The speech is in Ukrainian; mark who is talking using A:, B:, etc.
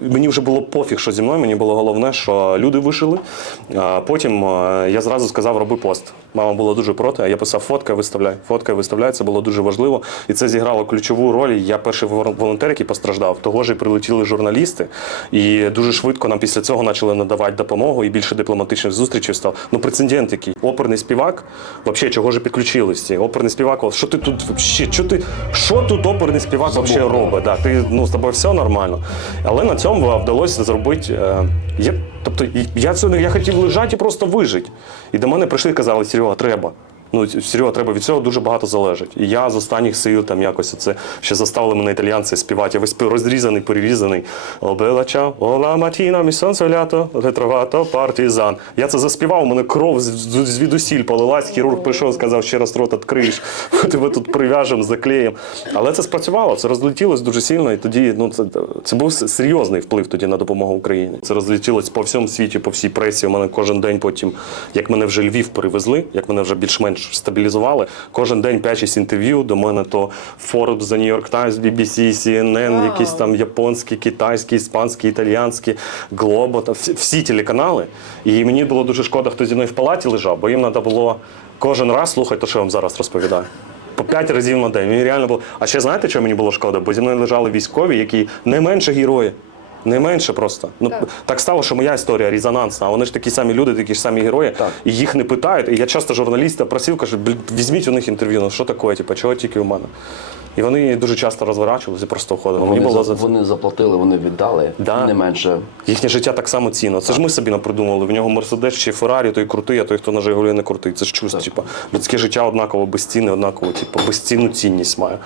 A: мені вже було пофіг, що зі мною. Мені було головне, що люди вижили. А потім я зразу сказав, роби пост. Мама була дуже проти, а я писав фотка, виставляй. Фотка, виставляй. Це було дуже важливо. І це зіграло ключову роль. Я перший волонтер, який постраждав. Того ж і прилетіли журналісти, і дуже швидко нам після цього почали надавати допомогу і більше дипломатичних зустрічей став. Ну, прецедент який. Оперний співак, взагалі, чого ж підключились? ці? Оперний співак, що ти тут вообще, що ти, що тут оперний співак вообще робить? Да, ти, ну, з тобою все нормально. Але на цьому вдалося зробити. Е, я, тобто, я, це, я хотів лежати і просто вижити. І до мене прийшли і казали, Серега, треба. Ну, Серега, треба від цього дуже багато залежить. І я з останніх сил там якось це ще заставили мене італіянці співати. Я весь розрізаний, перерізаний. Обелача, ола матіна, мі сонце лято, ретровато, партизан. Я це заспівав, у мене кров звідусіль полилась, хірург прийшов, сказав, ще раз рот відкриєш, тебе тут прив'яжемо, заклеїмо. Але це спрацювало, це розлетілось дуже сильно, і тоді ну, це, це був серйозний вплив тоді на допомогу Україні. Це розлетілось по всьому світі, по всій пресі. У мене кожен день потім, як мене вже Львів перевезли, як мене вже більш-менш стабілізували, кожен день 5-6 інтерв'ю до мене то Forbes, The New York Times, BBC, CNN, якісь там японські, китайські, іспанські, італіянські, Глобо, та всі, всі телеканали. І мені було дуже шкода, хто зі мною в палаті лежав, бо їм треба було кожен раз слухати те, що я вам зараз розповідаю. По п'ять разів на день. Мені реально було. А ще знаєте, що мені було шкода? Бо зі мною лежали військові, які не менше герої. Не менше просто. Ну так.
B: Так.
A: стало, що моя історія резонансна. А вони ж такі самі люди, такі ж самі герої.
C: Так.
A: І їх не питають. І я часто журналіста просив, кажу, «Блін, візьміть у них інтерв'ю, ну що таке, типу, чого тільки у мене. І вони дуже часто розворачувалися і просто уходили. Мені
C: Вони,
A: було
C: за, вони заплатили, вони віддали
A: Да.
C: не менше.
A: Їхнє життя так само цінно. Це ж ми собі напридумали. В нього Мерседес чи Феррарі, той крутий, а той, хто на Жигулі не крутий. Це ж чувство, типу, людське життя однаково безцінне, однаково, типу, безцінну цінність має.